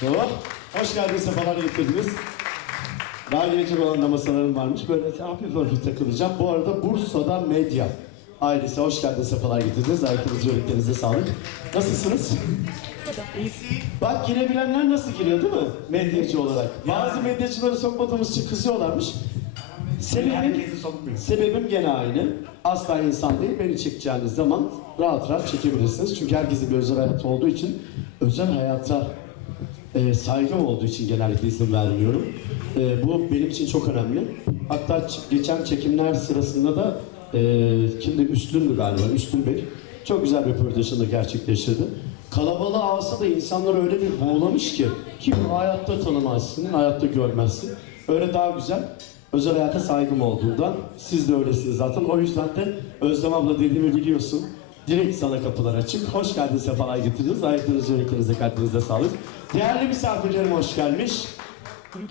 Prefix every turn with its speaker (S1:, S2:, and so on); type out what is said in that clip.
S1: Hop. Hoş geldiniz, sefalar getirdiniz. Daha gelecek olan da masalarım varmış. Böyle hafif hafif takılacağım. Bu arada Bursa'da medya ailesi hoş geldiniz, sefalar getirdiniz. Ayaklarınızı, yüreklerinize sağlık. Nasılsınız? Bak girebilenler nasıl giriyor değil mi? Medyacı olarak. Bazı medyacıları sokmadığımız için kızıyorlarmış. Sebebim,
S2: Herkesi sokmuyor.
S1: sebebim gene aynı. Asla insan değil. Beni çekeceğiniz zaman rahat rahat çekebilirsiniz. Çünkü herkesin bir özel hayatı olduğu için özel hayata e, saygım olduğu için genellikle izin vermiyorum. E, bu benim için çok önemli. Hatta geçen çekimler sırasında da e, kimdi Üstün'dü galiba, Üstün Bey. Çok güzel bir röportajını gerçekleştirdi. Kalabalığı alsa da insanlar öyle bir boğulamış ki kim hayatta tanımazsın, hayatta görmezsin. Öyle daha güzel. Özel hayata saygım olduğundan siz de öylesiniz zaten. O yüzden de Özlem abla dediğimi biliyorsun. Direkt sana kapılar açık. Hoş geldiniz, sefalar getirdiniz. Ayaklarınızı, yüreklerinize, kalbinize sağlık. Değerli misafirlerim hoş gelmiş.